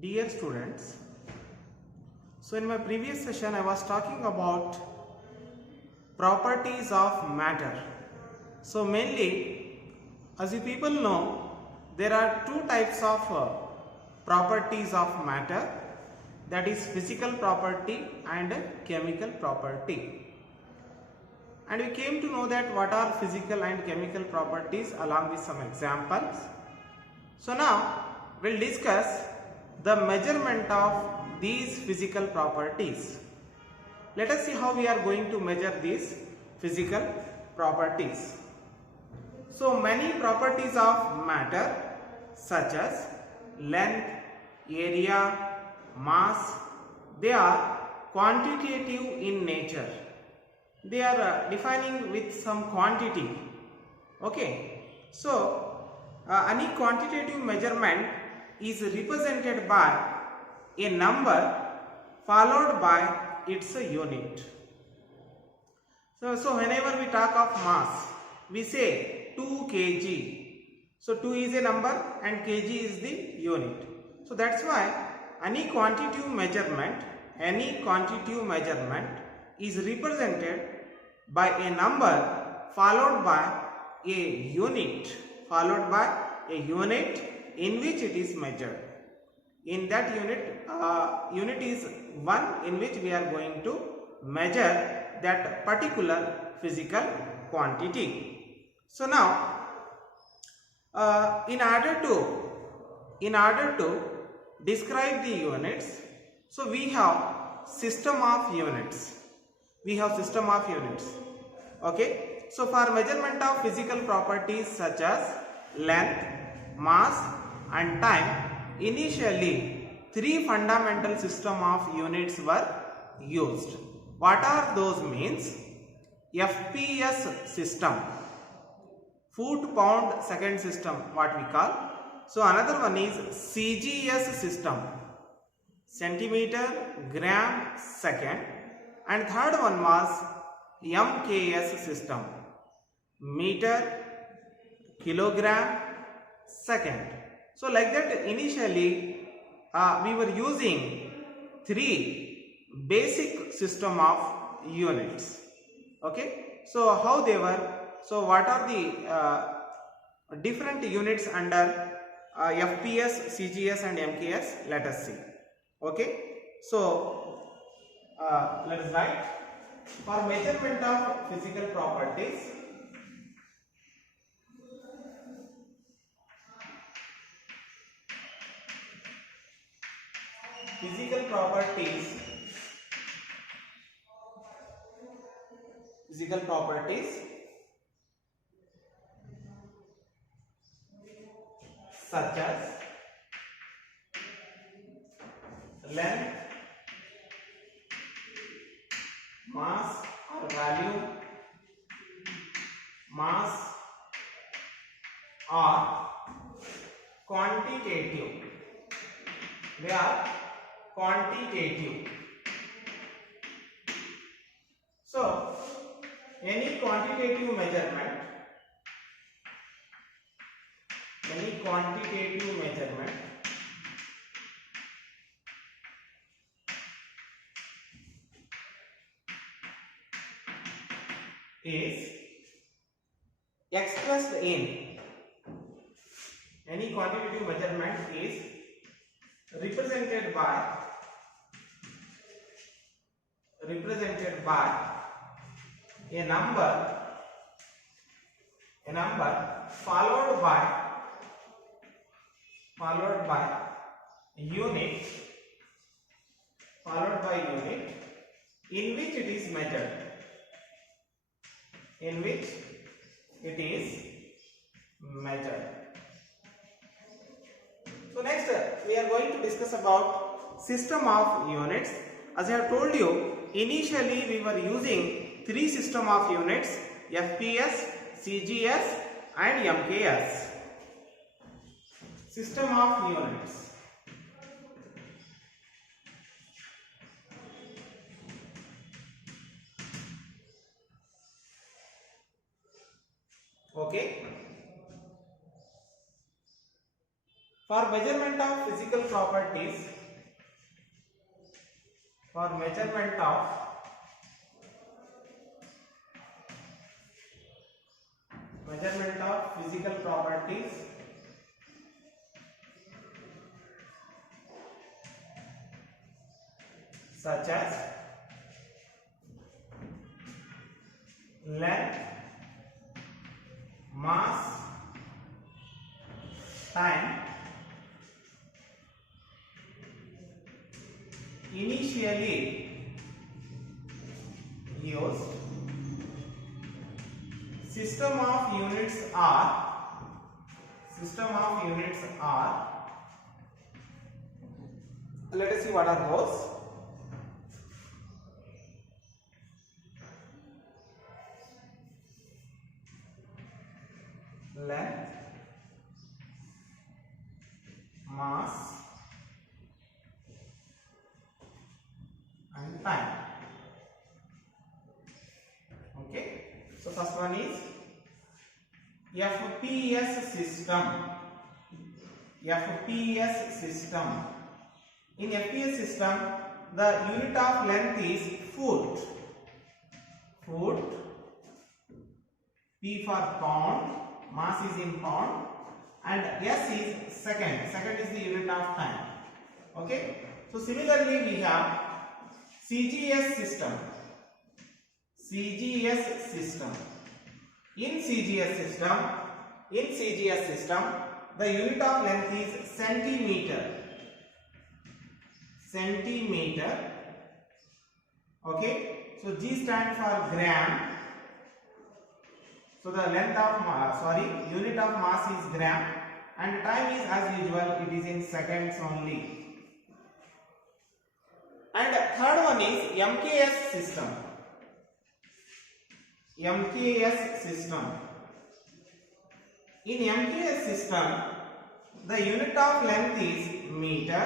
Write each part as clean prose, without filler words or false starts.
Dear students, so in my previous session I was talking about properties of matter. So mainly, as you people know, there are two types of properties of matter, that is physical property and chemical property. And we came to know that what are physical and chemical properties along with some examples. So now we'll discuss the measurement of these physical properties. Let us see how we are going to measure these physical properties. So many properties of matter such as length, area, mass, they are quantitative in nature. They are defining with some quantity. Okay. So any quantitative measurement is represented by a number followed by its unit. So whenever we talk of mass, we say 2 kg. So 2 is a number and kg is the unit. So that's why any quantitative measurement is represented by a number followed by a unit in which it is measured. In that unit is one in which we are going to measure that particular physical quantity. So now in order to describe the units, so we have system of units. Okay. So for measurement of physical properties such as length, mass and time, initially three fundamental system of units were used. What are those means? FPS system, foot pound second system, what we call. So another one is CGS system, centimeter gram second, and third one was MKS system, meter kilogram second. So like that, initially we were using three basic system of units. Okay. So how they were? So what are the different units under FPS, CGS and MKS? Let us see. Okay. So let us write. For measurement of physical properties, such as length, mass or volume, mass or quantitative. They are quantitative. So any quantitative measurement is expressed in is represented by a number followed by unit in which it is measured. So next we are going to discuss about system of units. As I have told you, initially we were using three system of units: FPS, CGS and MKS. System of units. Okay. For measurement of physical properties, such as length, mass, time, initially used, system of units are, let us see what are those. Length, mass and time. Okay, so first one is FPS system. In FPS system, the unit of length is foot. P for pound, mass is in pound, and S is second. Second is the unit of time. Okay. So similarly, we have CGS system. In CGS system, the unit of length is centimeter. Okay. So G stands for gram. So the unit of mass is gram, and time is as usual, it is in seconds only. And third one is MKS system. In MKS system, the unit of length is meter.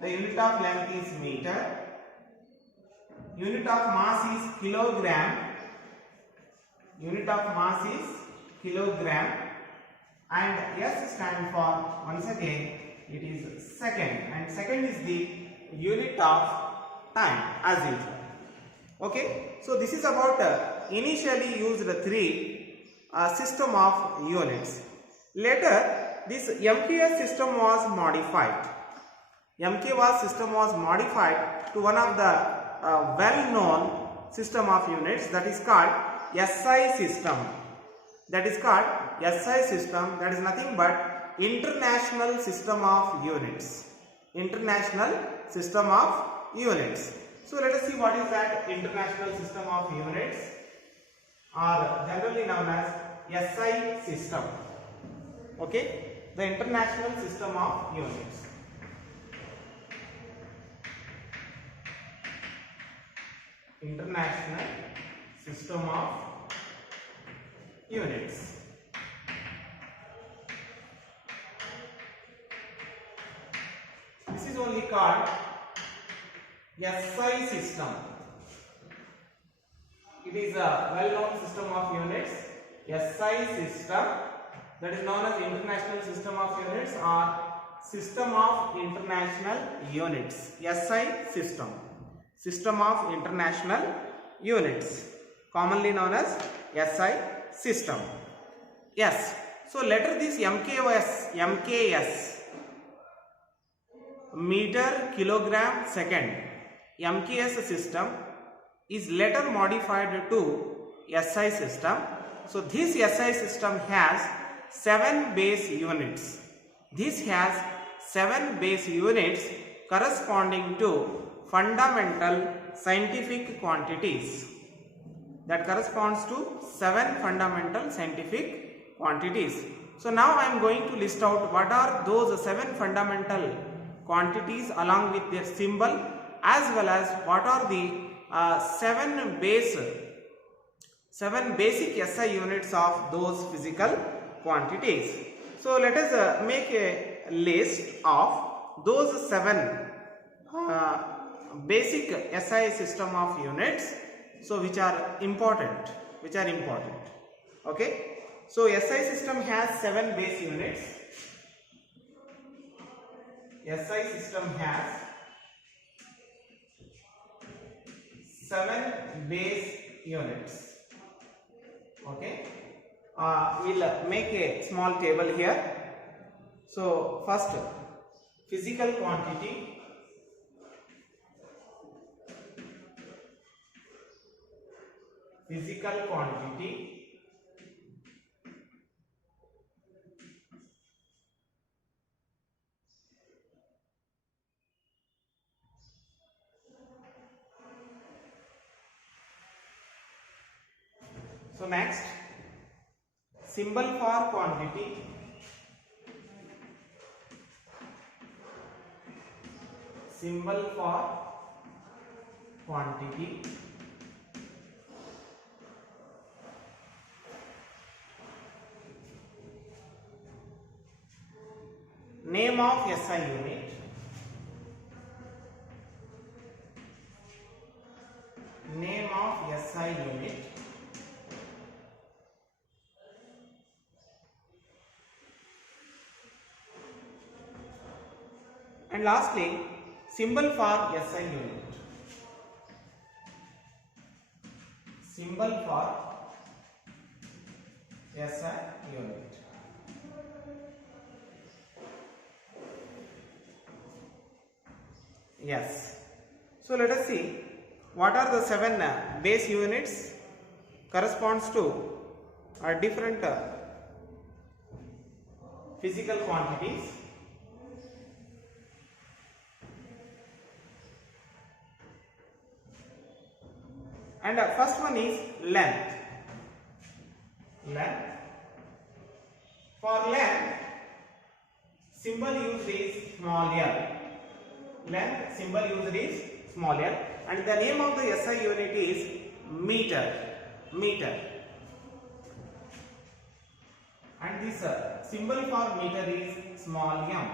Unit of mass is kilogram. And S stands for, once again, it is second, and second is the unit of time as usual. Okay, so this is about initially used three system of units. Later, this MKS system was modified. System was modified to one of the well-known system of units, that is called SI system. That is nothing but International System of Units. So let us see what is that International System of Units, or generally known as SI system. Okay, the International System of Units. International System of Units. This is only called SI system. It is a well-known system of units. SI system, that is known as International System of Units or System of International Units. SI system. System of International Units, commonly known as SI system. Yes. So later this MKS, meter, kilogram, second, MKS system is later modified to SI system. So this SI system has 7 base units. This has 7 base units corresponding to fundamental scientific quantities. That corresponds to 7 fundamental scientific quantities. So now I am going to list out what are those 7 fundamental quantities along with their symbol, as well as what are the 7 basic SI units of those physical quantities. So let us make a list of those 7 basic SI system of units, so which are important. Okay, so SI system has 7 base units. SI system has 7 base units. Okay, we'll make a small table here. So first, physical quantity, physical quantity, so next, symbol for quantity, symbol for quantity, name of SI unit, name of SI unit, and lastly, symbol for SI unit, symbol for SI unit. Yes. So let us see what are the 7 base units corresponds to different physical quantities. And first one is length. Length. For length, symbol used is small l. Length symbol used is small l, and the name of the SI unit is meter. Meter. And this symbol for meter is small m.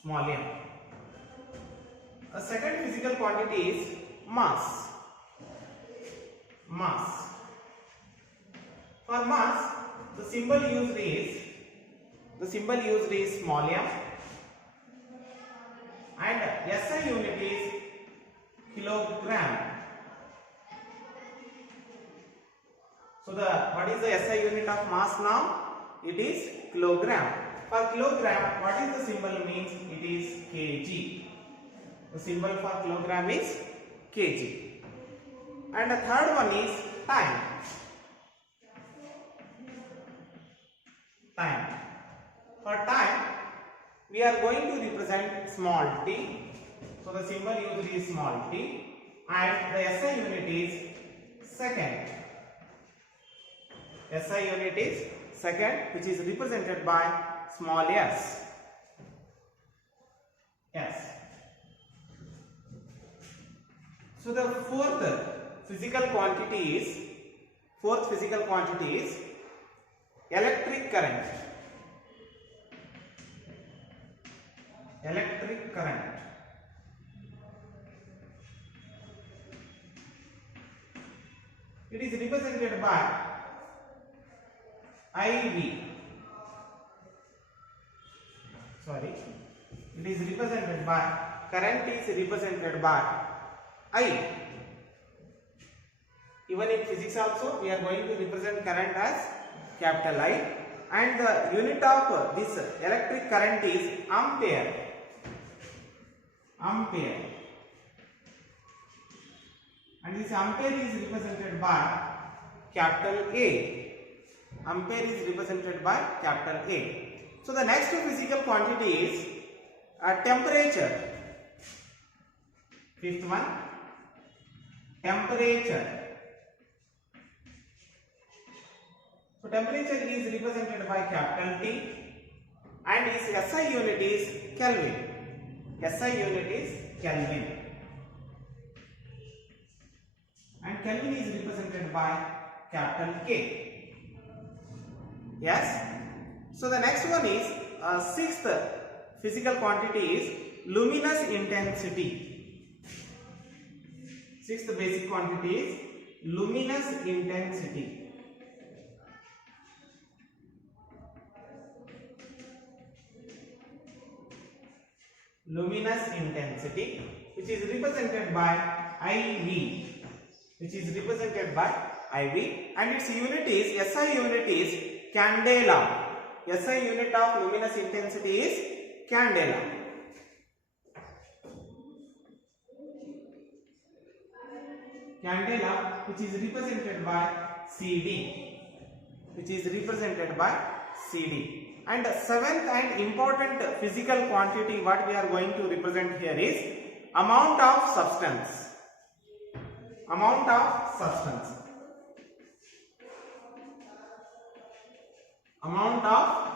Small m. A second physical quantity is mass. Mass. For mass, the symbol used is small m, and SI unit is kilogram. So what is the SI unit of mass now? It is kilogram. For kilogram, what is the symbol means? It is kg. The symbol for kilogram is kg. And the third one is time. Time. For time, we are going to represent small t. So the symbol used is small t, and the SI unit is second. SI unit is second, which is represented by small s. Yes. So the fourth physical quantity is electric current. Electric current. It is represented by IV. Sorry, it is represented by, current is represented by I. Even in physics also, we are going to represent current as capital I, and the unit of this electric current is ampere. Ampere. And this ampere is represented by capital A. Ampere is represented by capital A. So the next physical quantity is temperature. Fifth one, temperature. So temperature is represented by capital T, and its SI unit is Kelvin. SI unit is Kelvin, and Kelvin is represented by capital K. Yes. So the next one is sixth physical quantity is luminous intensity. Sixth basic quantity is luminous intensity. luminous intensity, which is represented by IV, which is represented by IV, and its unit is, SI unit is candela. SI unit of luminous intensity is candela. Candela, which is represented by CD, which is represented by CD. And seventh and important physical quantity what we are going to represent here is amount of substance. Amount of substance. Amount of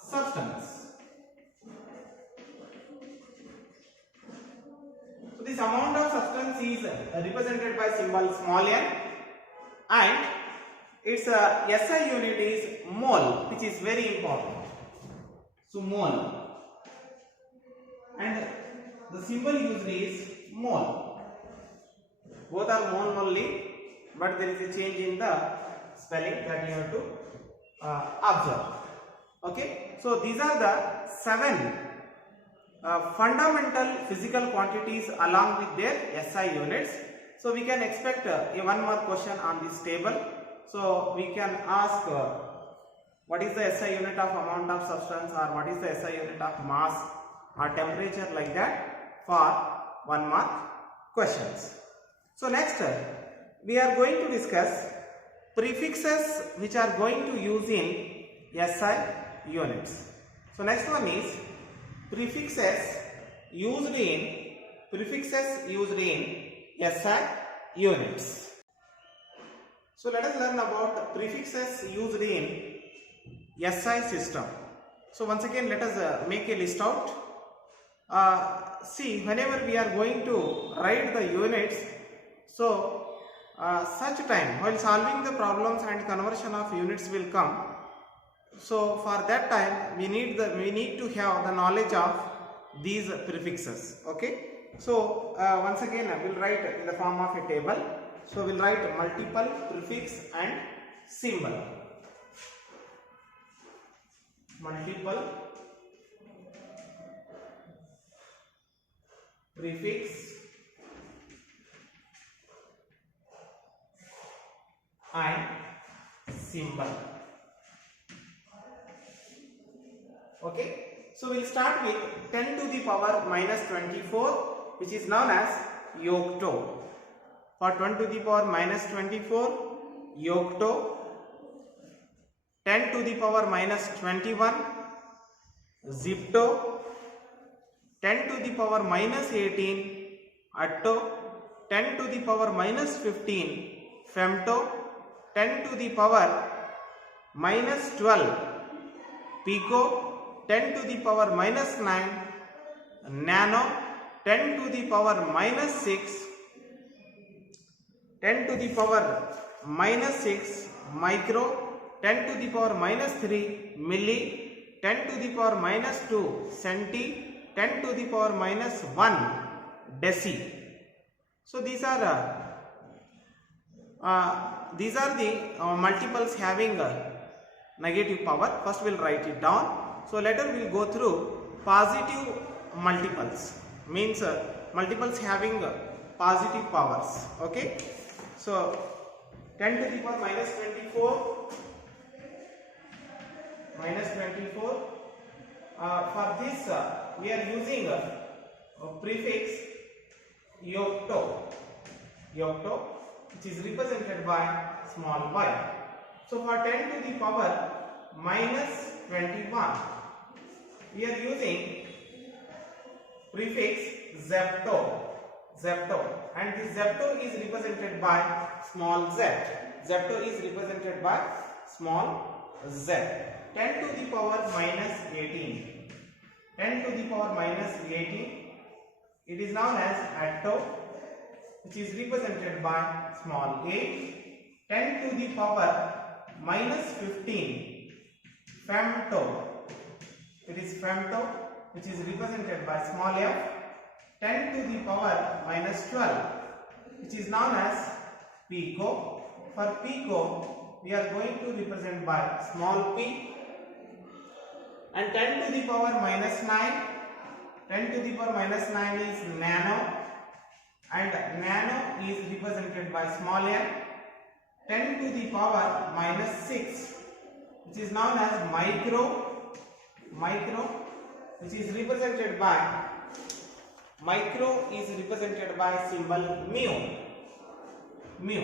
substance. So this amount of substance is represented by symbol small n, and its SI unit is mole, which is very important. So mole, and the symbol used is mole. Both are mole only, but there is a change in the spelling that you have to observe. Okay, so these are the 7 fundamental physical quantities along with their SI units. So we can expect one more question on this table. So we can ask what is the SI unit of amount of substance, or what is the SI unit of mass or temperature, like that, for 1 mark questions. So next we are going to discuss prefixes which are going to use in SI units. So next one is prefixes used in SI units. So let us learn about prefixes used in SI system. So once again let us make a list out. See, whenever we are going to write the units, so such time while solving the problems and conversion of units will come. So for that time we need to have the knowledge of these prefixes. Okay. So once again I will write in the form of a table. So we will write multiple, prefix and symbol. Multiple, prefix and symbol. Okay, so we will start with 10 to the power minus 24, which is known as yocto. For 10 to the power minus 24, yocto. 10 to the power minus 21, zipto. 10 to the power minus 18, atto. 10 to the power minus 15, femto. 10 to the power minus 12, pico. 10 to the power minus 9, nano. 10 to the power minus 6, 10 to the power minus 6, micro. 10 to the power minus 3, milli. 10 to the power minus 2, centi. 10 to the power minus 1, deci. So these are the multiples having negative power. First we will write it down. So later we will go through positive multiples, means multiples having positive powers. Okay. So 10 to the power minus 24, for this we are using a prefix yocto, which is represented by small y. So for 10 to the power minus 21, we are using prefix zepto, and this zepto is represented by small z. Zepto is represented by small z. 10 to the power minus 18. 10 to the power minus 18. It is known as atto, which is represented by small a. 10 to the power minus 15. Femto. It is femto, which is represented by small f. 10 to the power minus 12, which is known as pico. For pico, we are going to represent by small p. And 10 to the power minus 9, 10 to the power minus 9 is nano, and nano is represented by small n. 10 to the power minus 6, which is known as micro, which is represented by symbol mu.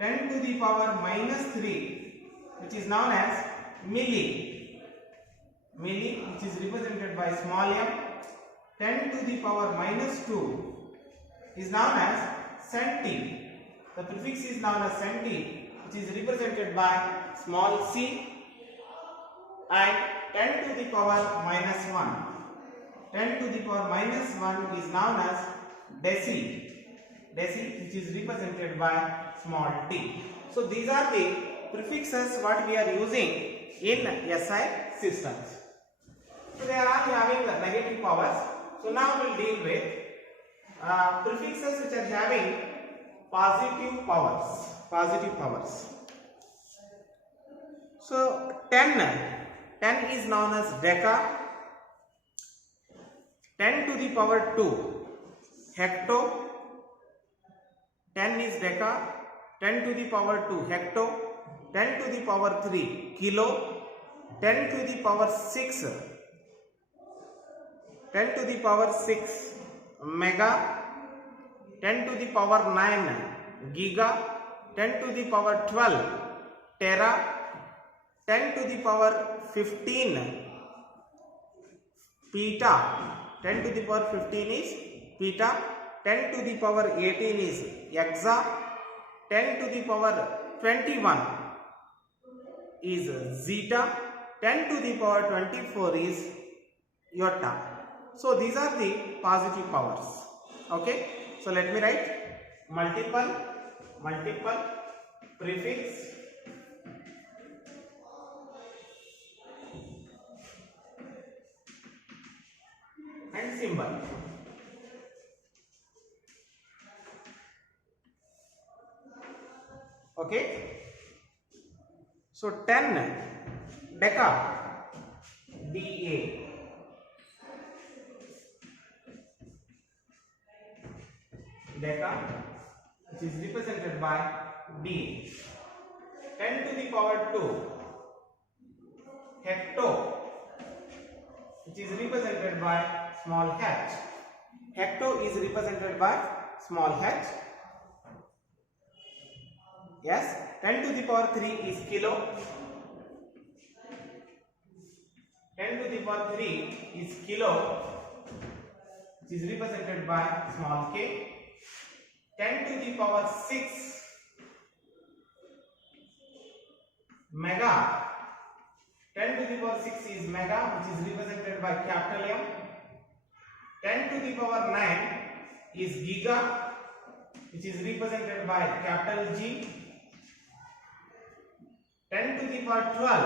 10 to the power minus 3, which is known as milli, which is represented by small m. 10 to the power minus 2 is known as centi. The prefix is known as centi, which is represented by small c. And 10 to the power minus 1. 10 to the power minus 1 is known as deci, which is represented by small t. So these are the prefixes what we are using in SI systems. So they are all having negative powers. So now we will deal with prefixes which are having positive powers. So 10 is known as deca. 10 to the power 2 hecto. 10 is deca. 10 to the power 2 hecto. 10 to the power 3 kilo. 10 to the power 6 mega. 10 to the power 9 giga. 10 to the power 12 tera. 10 to the power 15 peta. 10 to the power 15 is peta. 10 to the power 18 is exa. 10 to the power 21 is zeta. 10 to the power 24 is iota. So these are the positive powers. Okay. So let me write multiple, prefix, and symbol. Okay. So 10 deca, DA. Deca, which is represented by D. 10 to the power 2 hecto, which is represented by small h. Hecto is represented by small h. Yes. 10 to the power 3 is kilo. 10 to the power 3 is kilo, which is represented by small k. 10 to the power 6 mega. 10 to the power 6 is mega, which is represented by capital M. 10 to the power 9 is giga, which is represented by capital G. 10 to the power 12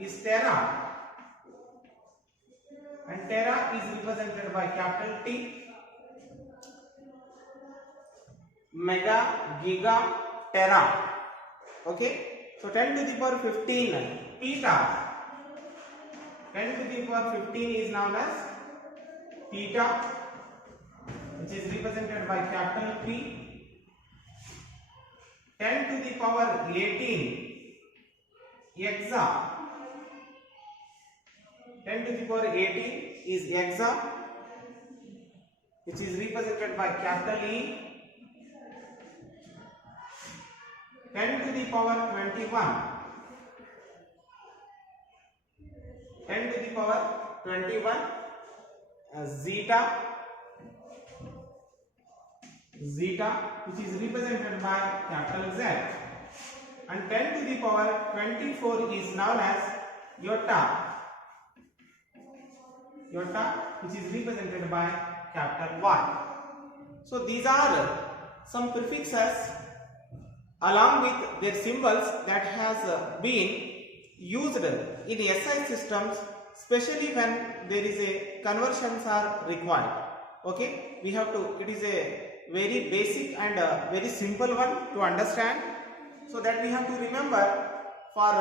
is tera, and tera is represented by capital T. Mega, giga, tera. Okay. So 10 to the power 15 peta. 10 to the power 15 is known as peta, which is represented by capital P. 10 to the power 18 exa. 10 to the power 18 is exa, which is represented by capital E. 10 to the power 21. 10 to the power 21 zeta, which is represented by capital Z. And 10 to the power 24 is known as iota, which is represented by capital Y. So these are some prefixes along with their symbols that has been used in SI systems, especially when there is a conversions are required. Okay, we have to, it is a very basic and very simple one to understand, so that we have to remember for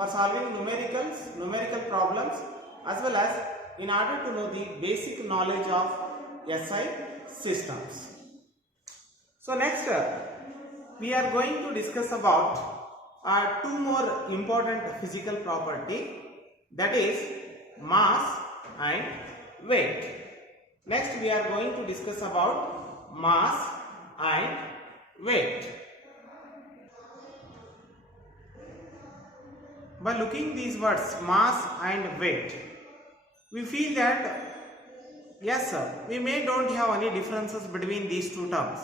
for solving numerical problems, as well as in order to know the basic knowledge of SI systems. So next we are going to discuss about two more important physical property, that is mass and weight. Next we are going to discuss about mass and weight. By looking these words mass and weight, we feel that yes sir, we may don't have any differences between these two terms.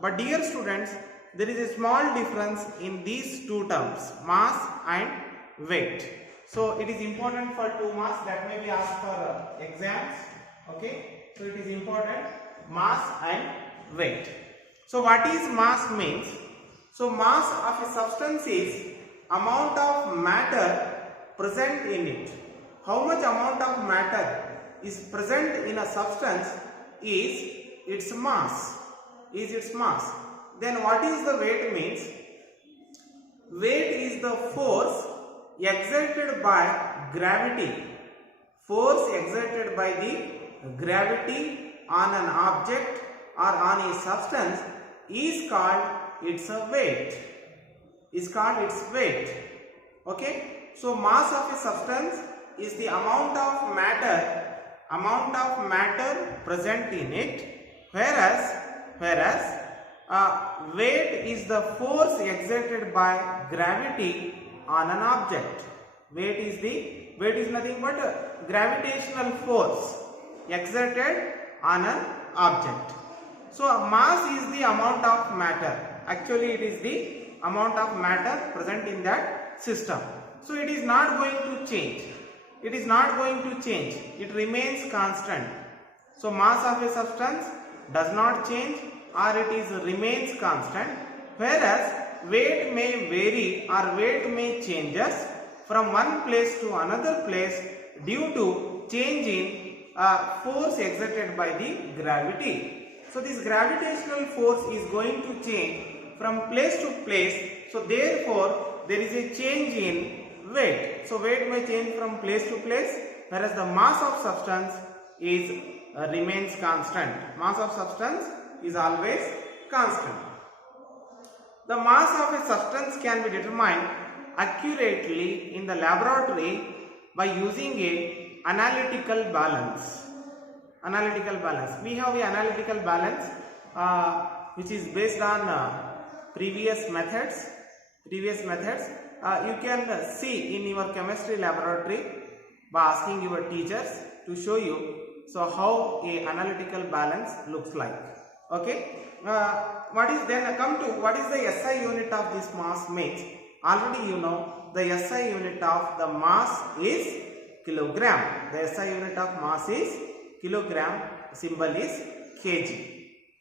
But dear students, there is a small difference in these two terms, mass and weight. So it is important for 2 marks that may be asked for exams. Okay, so it is important, mass and weight. So what is mass means? So mass of a substance is amount of matter present in it. How much amount of matter is present in a substance is its mass. Then what is the weight means? Weight is the force exerted by gravity. Force exerted by the gravity on an object or on a substance is called its weight. Okay, so mass of a substance is the amount of matter present in it, whereas weight is the force exerted by gravity on an object. Weight is nothing but gravitational force exerted on an object. So mass is the amount of matter. Actually it is the amount of matter present in that system. So it is not going to change. It remains constant. So mass of a substance does not change, or it remains constant, whereas weight may vary or weight may changes from one place to another place due to change in force exerted by the gravity. So this gravitational force is going to change from place to place, so therefore there is a change in weight. So weight may change from place to place, whereas the mass of substance remains constant. Mass of substance is always constant. The mass of a substance can be determined accurately in the laboratory by using a analytical balance. We have a analytical balance which is based on previous methods. You can see in your chemistry laboratory by asking your teachers to show you how a analytical balance looks like. Okay, what is the SI unit of this mass means? Already you know the SI unit of the mass is kilogram. The SI unit of mass is kilogram, symbol is kg.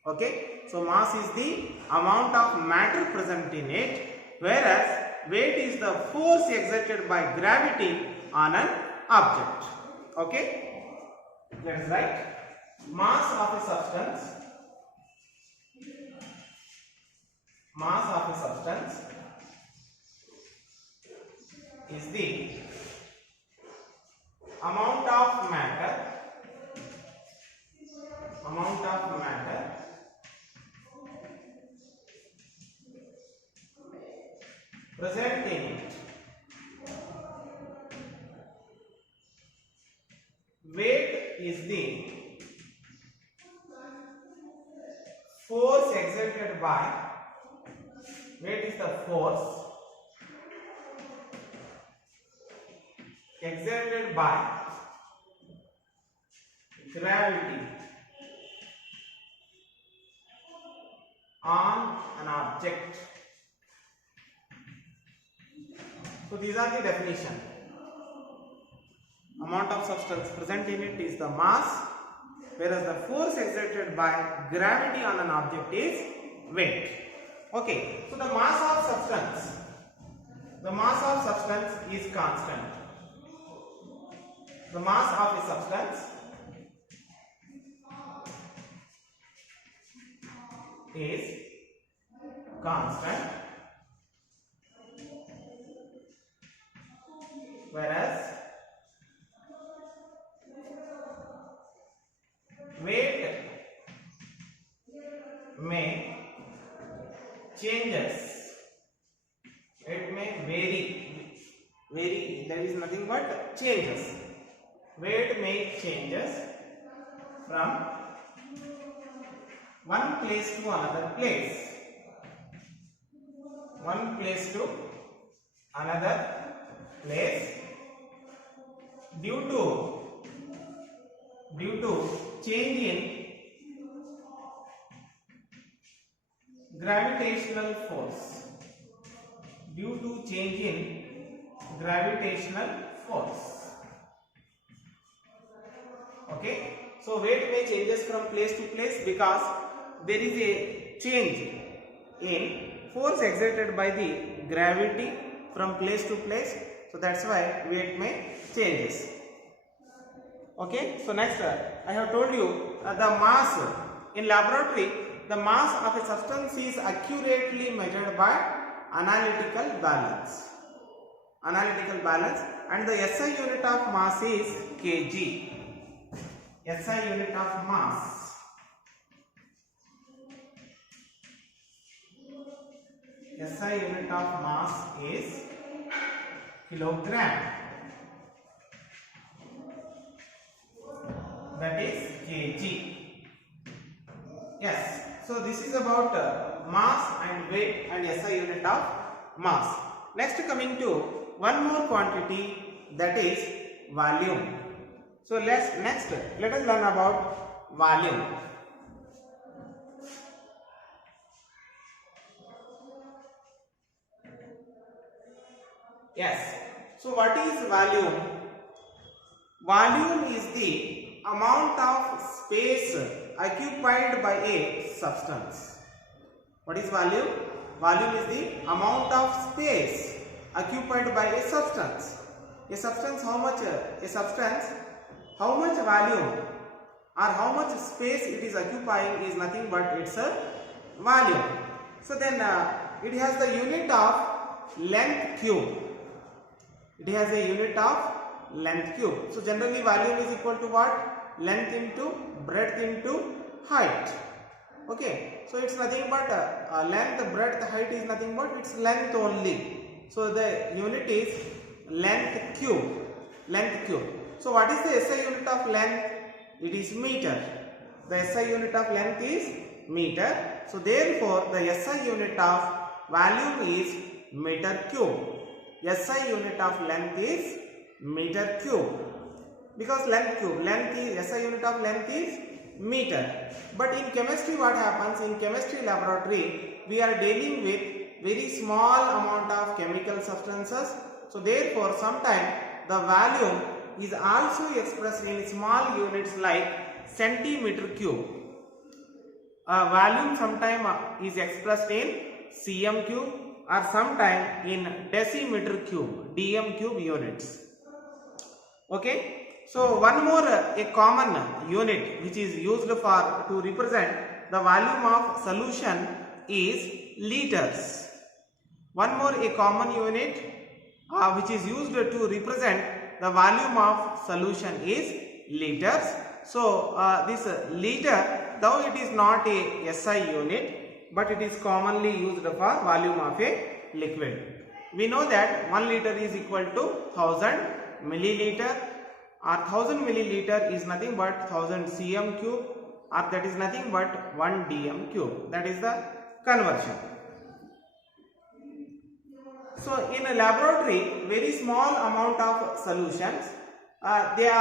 Okay, so mass is the amount of matter present in it, whereas weight is the force exerted by gravity on an object. Okay, let's write mass of a substance. Mass of a substance is the amount of matter present in it. Weight is the force exerted by gravity on an object. So these are the definition. Amount of substance present in it is the mass, whereas the force exerted by gravity on an object is weight. Okay, so the mass of substance is constant. The mass of a substance is constant, changes. Weight may vary, that is nothing but changes. Weight may changes from one place to another place. One place to another place due to change in gravitational force. Due to change in gravitational force. Okay. So weight may changes from place to place because there is a change in force exerted by the gravity from place to place. So that's why weight may changes. Okay. So next I have told you the mass in laboratory. The mass of a substance is accurately measured by analytical balance. Analytical balance, and the SI unit of mass is kg. SI unit of mass. SI unit of mass is kilogram. That is kg. Yes. So this is about mass and weight and SI unit of mass. Next, coming to one more quantity, that is volume. So next let us learn about volume. Yes. So what is volume? Volume is the amount of space occupied by a substance. What is volume? Volume is the amount of space occupied by a substance. A substance, how much volume or how much space it is occupying is nothing but its volume. So then it has the unit of length cube. It has a unit of length cube. So generally volume is equal to what? Length into breadth into height. Okay. So it's nothing but length, breadth, height is nothing but its length only. So the unit is length cube. Length cube. So what is the SI unit of length? It is meter. The SI unit of length is meter. So therefore the SI unit of volume is meter cube. SI unit of length is meter cube. Because length cube, SI unit of length is meter. But in chemistry what happens? In chemistry laboratory we are dealing with very small amount of chemical substances. So therefore sometimes the volume is also expressed in small units like centimeter cube. Volume sometimes is expressed in cm cube or sometime in decimeter cube, dm cube units. Okay. So one more a common unit which is used for to represent the volume of solution is liters. One more a common unit which is used to represent the volume of solution is liters. So this liter, though it is not a SI unit, but it is commonly used for volume of a liquid. We know that 1 liter is equal to 1000 milliliter. Or 1000 milliliter is nothing but 1000 cm cube, or that is nothing but 1 dm cube. That is the conversion. So in a laboratory, very small amount of solutions, their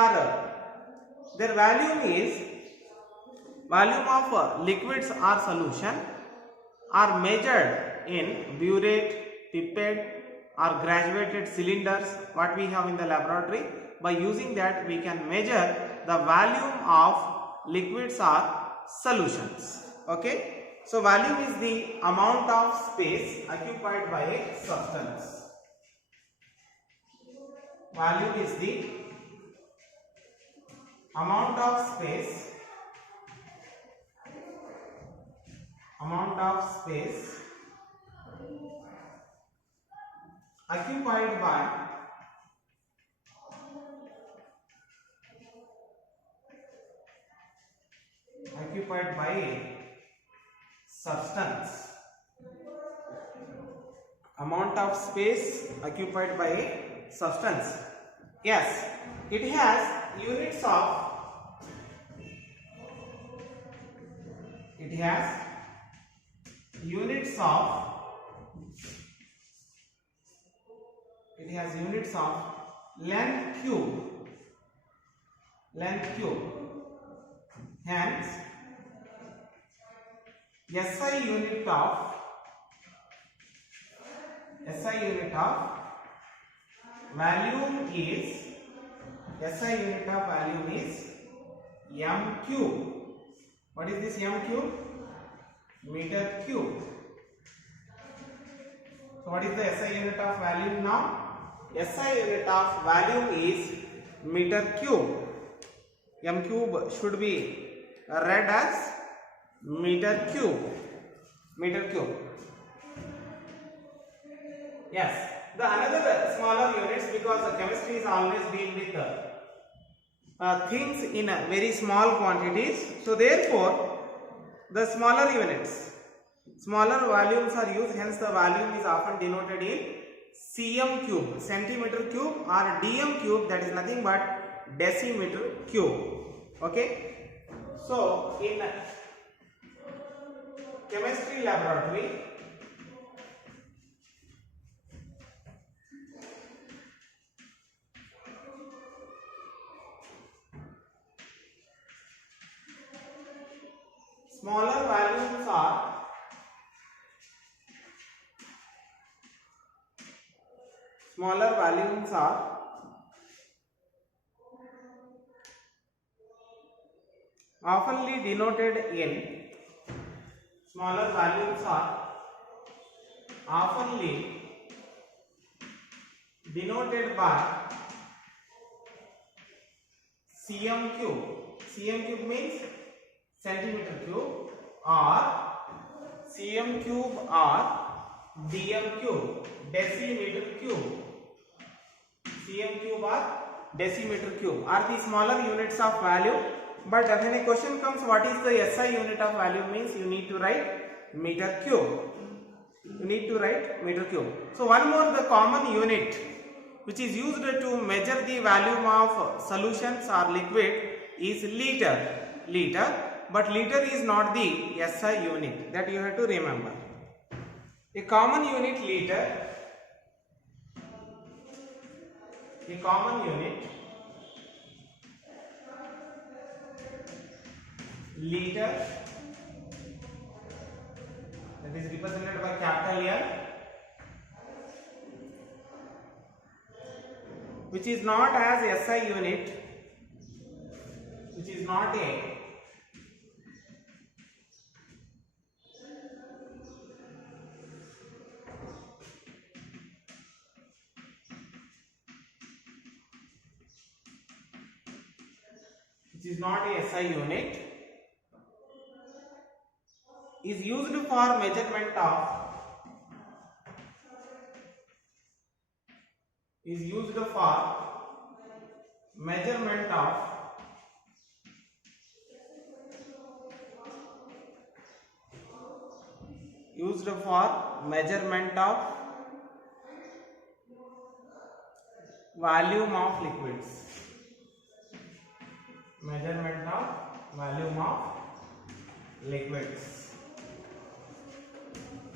volume of liquids or solution are measured in burette, pipette or graduated cylinders what we have in the laboratory. By using that we can measure the volume of liquids or solutions. Okay. So volume is the amount of space occupied by a substance. Volume is the amount of space occupied by a substance. amount of space occupied by a substance. Yes, it has units of length cube. Hence, SI unit of volume is m cube. What is this m cube? Meter cube. So what is the SI unit of volume now? SI unit of volume is meter cube. M cube should be read as meter cube. Yes. The another smaller units, because chemistry is always deal with things in very small quantities. So therefore, the smaller units, smaller volumes are used. Hence, the volume is often denoted in cm cube, centimeter cube, or dm cube. That is nothing but decimeter cube. Okay. So in chemistry laboratory, smaller volumes are oftenly denoted in by cm cube. Cm cube means centimeter cube, or cm cube or dm cube, decimeter cube. Cm cube or decimeter cube are the smaller units of value. But when a question comes, what is the SI unit of value, means you need to write meter cube. So one more, the common unit which is used to measure the volume of solutions or liquid is liter. But liter is not the SI unit, that you have to remember. A common unit liter. That is represented by capital L, which is not as SI unit, which is not a SI unit, is used for measurement of volume of liquids.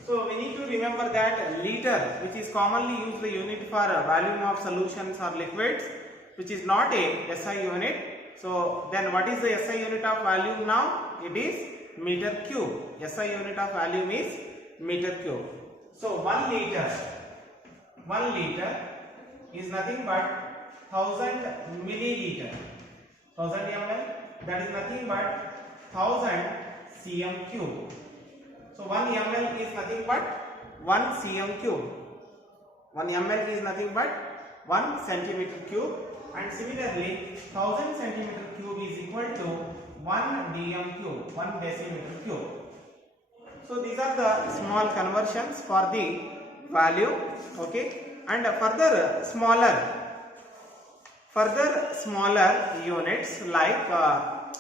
So we need to remember that liter, which is commonly used the unit for volume of solutions or liquids, which is not a SI unit. So then what is the SI unit of volume now? It is meter cube. SI unit of volume is meter cube. So 1 liter is nothing but 1000 milliliter. 1000 ml, that is nothing but 1000 cm cube. So 1 ml is nothing but 1 cm cube. 1 ml is nothing but 1 centimeter cube, and similarly 1000 centimeter cube is equal to 1 dm cube, 1 decimeter cube. So these are the small conversions for the value. Okay, and further smaller units like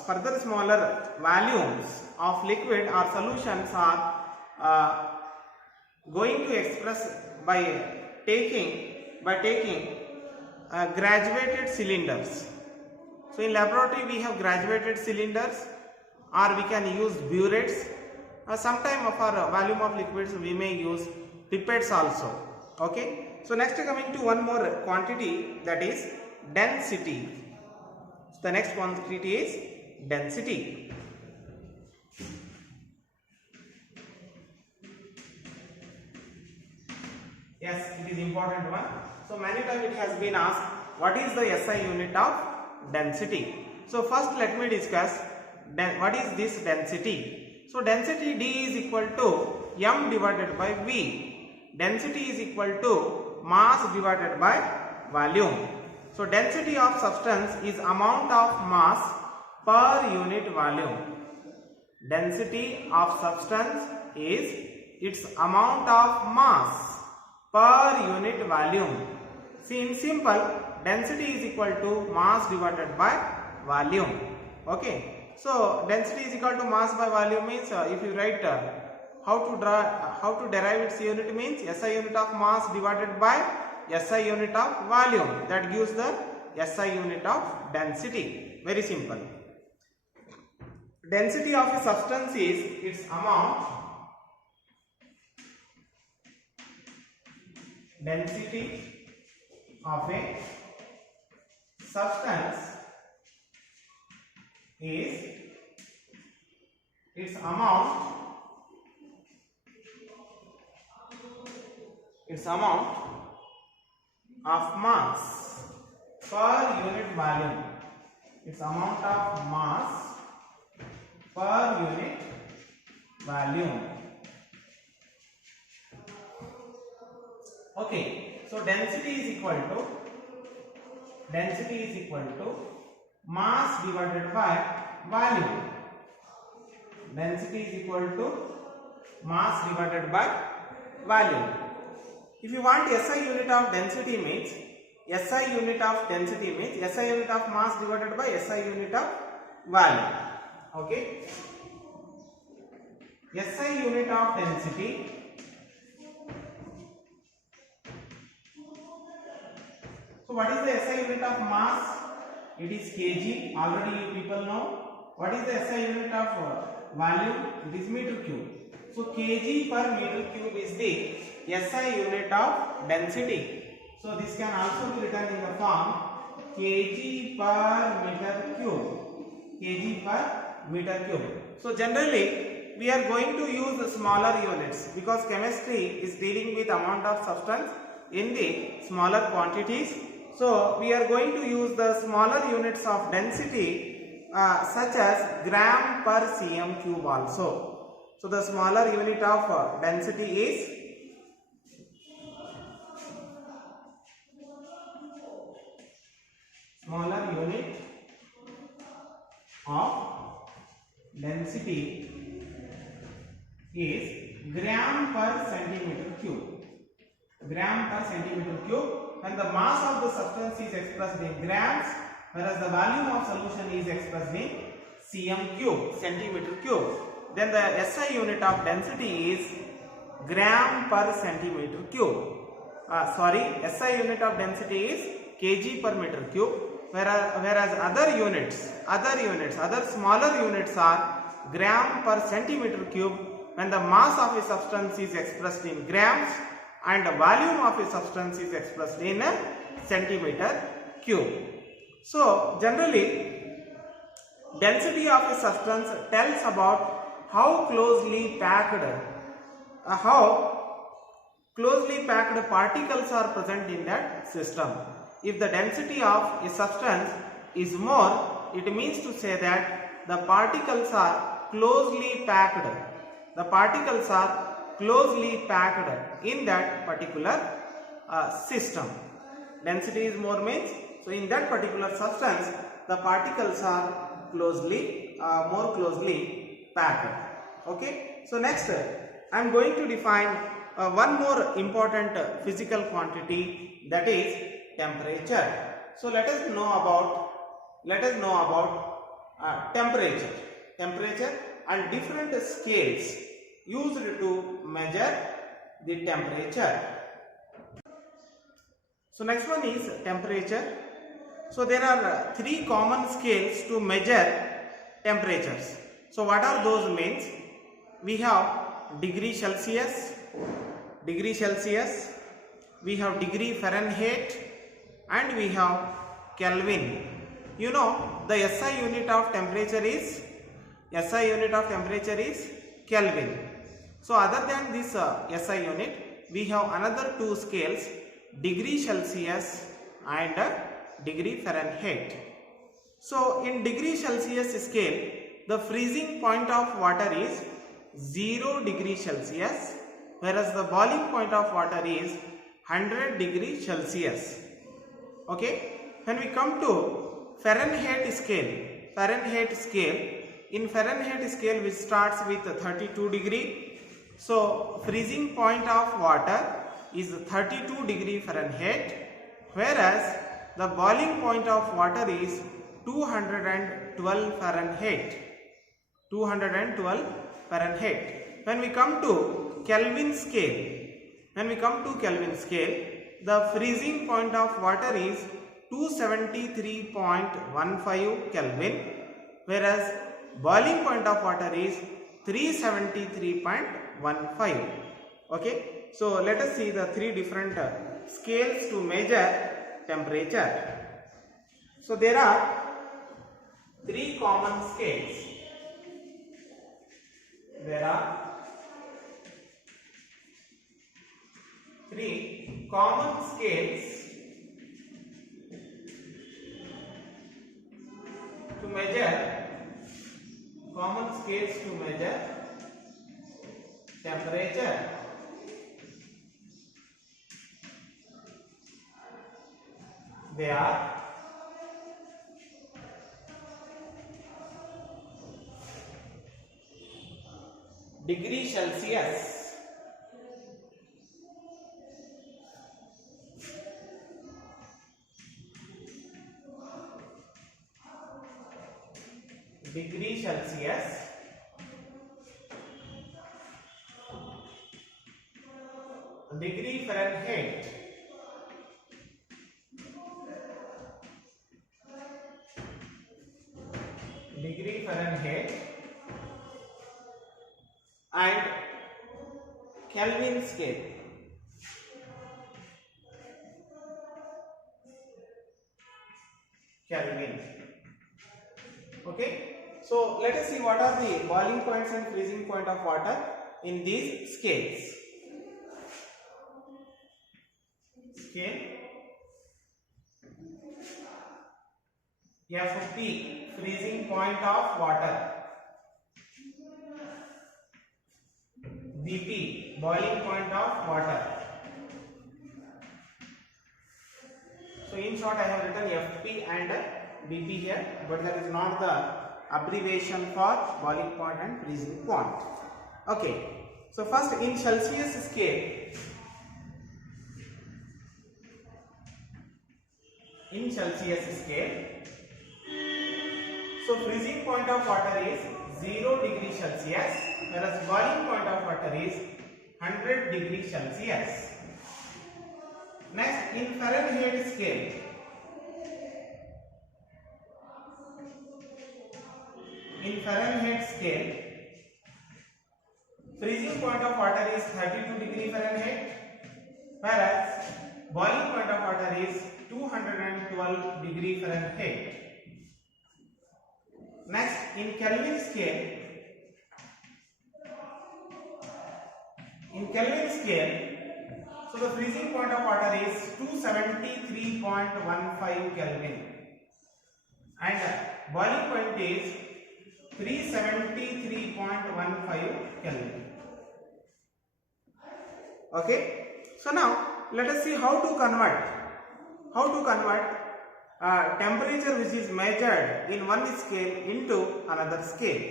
further smaller volumes of liquid or solutions are going to express by taking graduated cylinders. So in laboratory we have graduated cylinders, or we can use burettes. Sometime of our volume of liquids we may use pipettes also. Okay. So next coming to one more quantity, that is density. So the next quantity is density. Yes, it is important one. So many times it has been asked, what is the SI unit of density? So first let me discuss what is this density. So density D is equal to M divided by V. Density is equal to mass divided by volume. So density of substance is amount of mass per unit volume. Density of substance is its amount of mass per unit volume. See, in simple, density is equal to mass divided by volume. Okay. So density is equal to mass by volume means if you write how to derive its unit means SI unit of mass divided by SI unit of volume. That gives the SI unit of density. Very simple. Density of a substance is its amount. Density of a substance is its amount of mass per unit volume. Its amount of mass per unit volume. Okay, so density is equal to mass divided by volume. Density is equal to mass divided by volume. If you want SI unit of density means SI unit of mass divided by SI unit of volume. Okay. SI unit of density So what is the SI unit of mass? It is kg. Already you people know. What is the SI unit of volume? It is meter cube. So kg per meter cube is the SI unit of density. So this can also be written in the form kg per meter cube. Kg per meter cube. So generally we are going to use the smaller units because chemistry is dealing with amount of substance in the smaller quantities. So we are going to use the smaller units of density such as gram per cm cube also. So the smaller unit of density is gram per centimeter cube. Gram per centimeter cube. When the mass of the substance is expressed in grams, whereas the volume of solution is expressed in cm cube, centimeter cube. Then the SI unit of density is gram per centimeter cube. SI unit of density is kg per meter cube, whereas other smaller units are gram per centimeter cube when the mass of a substance is expressed in grams and the volume of a substance is expressed in a centimeter cube. So generally density of a substance tells about how closely packed particles are present in that system. If the density of a substance is more, it means to say that the particles are closely packed. The particles are closely packed in that particular system. Density is more means, so in that particular substance the particles are more closely packed. Okay. So next I am going to define one more important physical quantity, that is temperature. So let us know about temperature and different scales used to measure the temperature. So next one is temperature. So there are three common scales to measure temperatures. So what are those means? We have degree Celsius, we have degree Fahrenheit, and we have Kelvin. You know the SI unit of temperature is Kelvin. So other than this SI unit, we have another two scales, degree Celsius and degree Fahrenheit. So in degree Celsius scale, the freezing point of water is 0 degree Celsius, whereas the boiling point of water is 100 degree Celsius. Okay. When we come to Fahrenheit scale, in Fahrenheit scale which starts with 32 degree. So freezing point of water is 32 degree Fahrenheit, whereas the boiling point of water is 212 Fahrenheit. When we come to Kelvin scale, the freezing point of water is 273.15 Kelvin, whereas boiling point of water is 373.15. Okay, so let us see the three different scales to measure temperature. So there are three common scales. There are three common scales to measure temperature. They are degree Celsius, degree Fahrenheit, and Kelvin scale. Okay, so let us see what are the boiling points and freezing point of water in these scales. FP, freezing point of water. BP, boiling point of water. So in short, I have written FP and BP here, but that is not the abbreviation for boiling point and freezing point. Okay, so first in Celsius scale, so freezing point of water is 0 degree Celsius, whereas boiling point of water is 100 degree Celsius. Next, in Fahrenheit scale, freezing point of water is 32 degree Fahrenheit, whereas boiling point of water is 212 degree Fahrenheit. Next, in Kelvin scale, so the freezing point of water is 273.15 Kelvin and boiling point is 373.15 Kelvin. Okay, so now let us see how to convert temperature which is measured in one scale into another scale.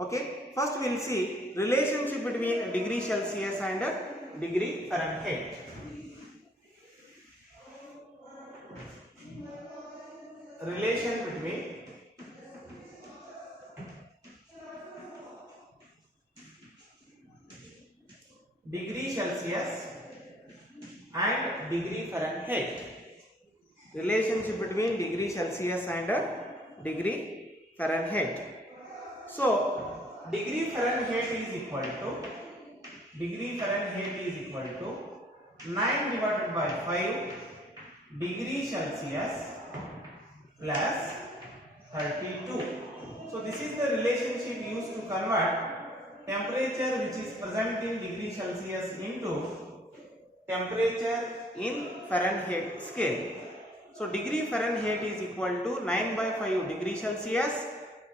Okay, first we will see relationship between degree Celsius and degree Fahrenheit. Relation between degree Celsius and degree Fahrenheit. relationship between degree Celsius and degree Fahrenheit. So degree Fahrenheit is equal to 9 divided by 5 degree Celsius plus 32. So this is the relationship used to convert temperature which is present in degree Celsius into temperature in Fahrenheit scale. So degree Fahrenheit is equal to 9 by 5 degree Celsius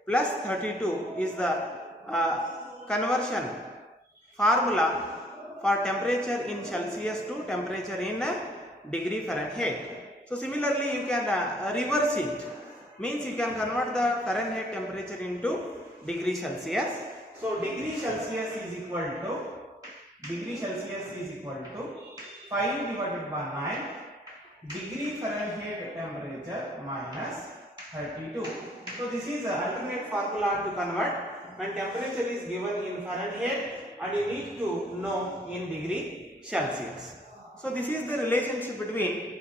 plus 32 is the conversion formula for temperature in Celsius to temperature in degree Fahrenheit. So similarly you can reverse it, means you can convert the Fahrenheit temperature into degree Celsius. So degree Celsius is equal to 5 divided by 9 degree Fahrenheit temperature minus 32. So this is the alternate formula to convert when temperature is given in Fahrenheit and you need to know in degree Celsius. So this is the relationship between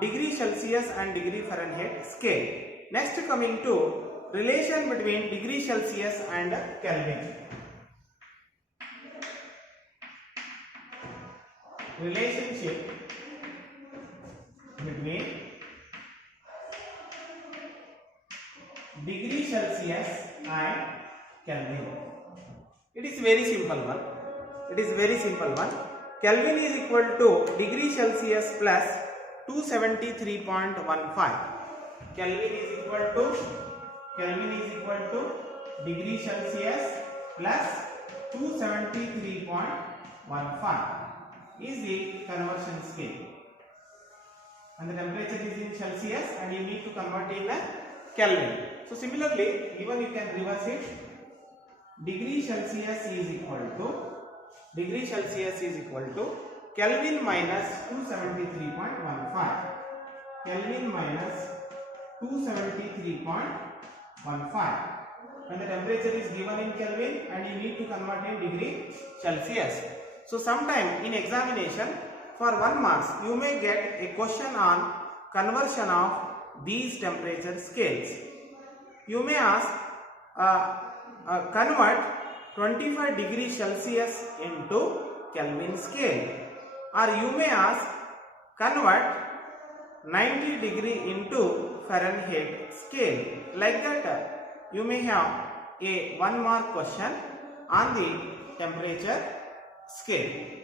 degree Celsius and degree Fahrenheit scale. Next coming to relation between degree Celsius and Kelvin. Relationship between degree Celsius and Kelvin. It is very simple one. Kelvin is equal to degree Celsius plus 273.15. Kelvin is equal to degree Celsius plus 273.15 is the conversion scale. And the temperature is in Celsius and you need to convert in Kelvin. So similarly, even you can reverse it. Degree Celsius is equal to Kelvin minus 273.15. Kelvin minus 273.15. And the temperature is given in Kelvin and you need to convert in degree Celsius. So sometime in examination for 1 marks you may get a question on conversion of these temperature scales. You may ask convert 25 degree Celsius into Kelvin scale, or you may ask convert 90 degree into Fahrenheit scale. Like that you may have a 1 mark question on the temperature scale.